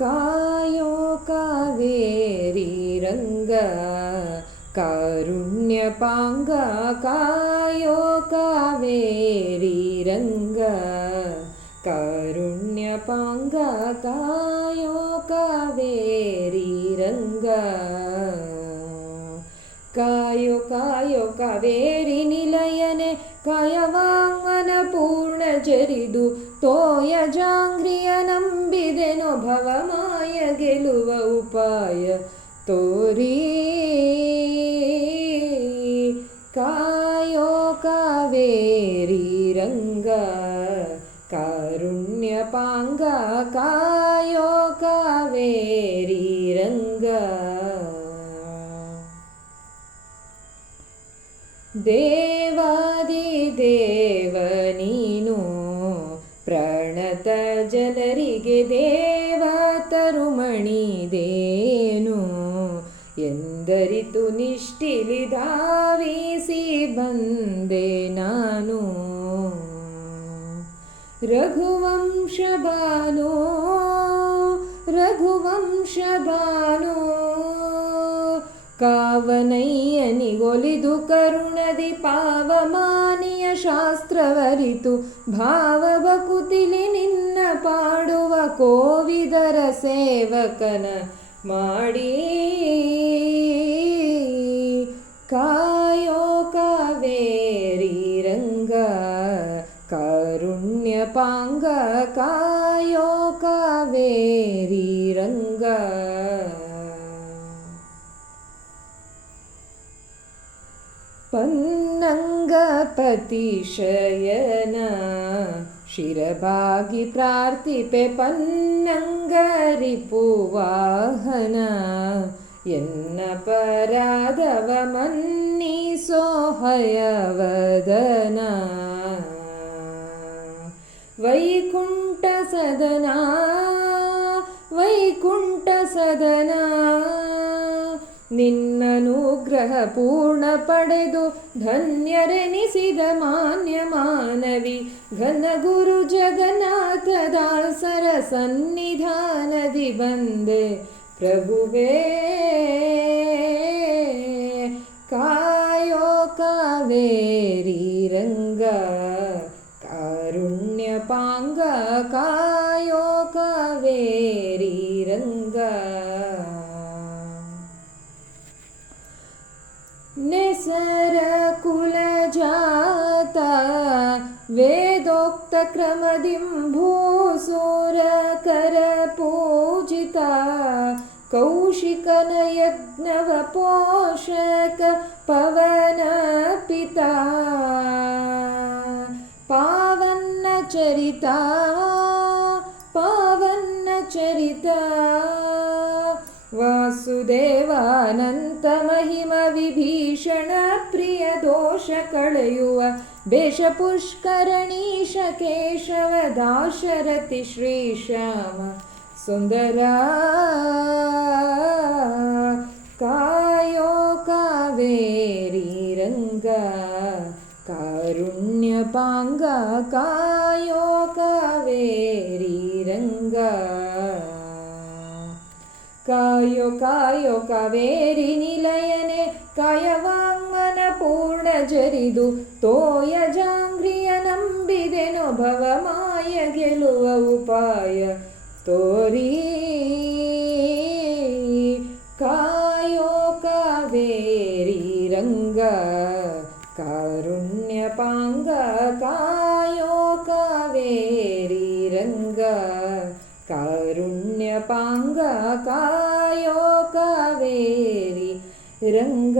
ಕಾಯೋ ಕಾವೇರಿ ರಂಗ ಕಾರುಣ್ಯಪಾಂಗ ಕಾಯೋ ಕಾವೇರಿ ರಂಗ ಕಾರುಣ್ಯಪಾಂಗ ಕಾಯೋ ಕಾವೇರಿ ರಂಗ ಕಾಯೋ ಕಾಯೋ ಕಾವೇರಿ ನಿಲಯನೆ ಕಾಯವಾಂಗನ ಪೂರ್ಣ ಜರಿದು ತೋಯ ಜಾಂಗ್ರಿಯ ನಂಬಿದೆನೋ ಭವಮಾಯ ಗೆಲುವ ಉಪಾಯ ತೋರಿ ಕಾಯೋ ಕಾವೇರಿ ರಂಗ ಕಾರುಣ್ಯಪಾಂಗ ಕಾಯೋ ಕಾವೇರಿ ರಂಗ ದೇವಾದಿದೇವ ನೀನು ಪ್ರಣತ ಜನರಿಗೆ ದೇವ ತರುಮಣಿದೇನು ಎಂದರಿತು ನಿಷ್ಠಿಲಿ ಧಾವಿಸಿ ಬಂದೆ ನಾನು ರಘುವಂಶಬಾನೋ ರಘುವಂಶಬಾನೋ ಕಾವನಯ್ಯನಿಗೊಲಿದು ಕರುಣದಿ ಪಾವಮಾನಿಯ ಶಾಸ್ತ್ರವರಿತು ಭಾವಬಕುತಿಲಿ ನಿನ್ನ ಪಾಡುವ ಕೋವಿದರ ಸೇವಕನ ಮಾಡಿ ಕಾಯೋ ಕಾವೇರಿ ರಂಗ ಕಾರುಣ್ಯಪಾಂಗ ಕಾಯೋ ಕಾವೇರಿ ರಂಗ ಪನ್ನಂಗಪತಿಶಯನ ಶಿರಬಾಗಿ ಪ್ರಾರ್ಥಿಪೆ ಪನ್ನಂಗರಿಪುವಾಹನ ಎನ್ನ ಪರಾಧವ ಮನ್ನಿಸೋ ಹಯವದನ ವೈಕುಂಠ ಸದನ ವೈಕುಂಠ ಸದನ ನಿನ್ನನುಗ್ರಹ ಪೂರ್ಣ ಪಡೆದು ಧನ್ಯರೆನಿಸಿದ ಮಾನ್ಯ ಮಾನವಿ ಘನ ಗುರು ಜಗನ್ನಾಥ ದಾಸರ ಸನ್ನಿಧಾನದಿ ಬಂದೆ ಪ್ರಭುವೇ ಕಾಯೋ ಕಾವೇರಿ ರಂಗ ಕಾರುಣ್ಯಪಾಂಗ ಕಾಯೋ ಕಾವೇರಿ ರಂಗ ನೆಸರ ಕುಲಜಾತ ವೇದೋಕ್ತ ಕ್ರಮದಿಂ ಭೂಸೂರ ಕರ ಪೂಜಿತ ಕೌಶಿಕನ ಯಜ್ಞವ ಪೋಷಕ ಪವನ ಪಿತಾ ಪಾವನ್ನ ಚರಿತ ಪಾವನ್ನ ಚರಿತ ವಾಸುದೇವಾನಂತ ಮಹಿಮ ವಿಭೀಷಣ ಪ್ರಿಯ ದೋಷ ಕಳೆಯುವ ಬೇಷ ಪುಷ್ಕರಣೀಶ ಕೇಶವ ದಾಶರಥಿ ಶ್ರೀಶ್ಯಾಮ ಸುಂದರ ಕಾಯೋ ಕಾವೇರಿ ರಂಗ ಕಾರುಣ್ಯಪಾಂಗ ಕಾಯೋ ಕಾವೇರಿ ರಂಗ ಕಾಯೋ ಕಾಯೋ ಕಾವೇರಿ ನಿಲಯನೆ ಕಾಯವಾಂಗನ ಪೂರ್ಣ ಜರಿದು ತೋಯ ಜಾಂಗ್ರಿಯ ನಂಬಿದೆನೋ ಭವಮಾಯ ಗೆಲುವ ಉಪಾಯ ತೋರಿ ಕಾಯೋ ಕಾವೇರಿ ರಂಗ ಕಾರುಣ್ಯಪಾಂಗ ಕಾಯೋ ಕಾವೇರಿ ರಂಗ ಕಾರುಣ್ಯಪಾಂಗ ಕಾಯೋ ಕಾವೇರಿ ರಂಗ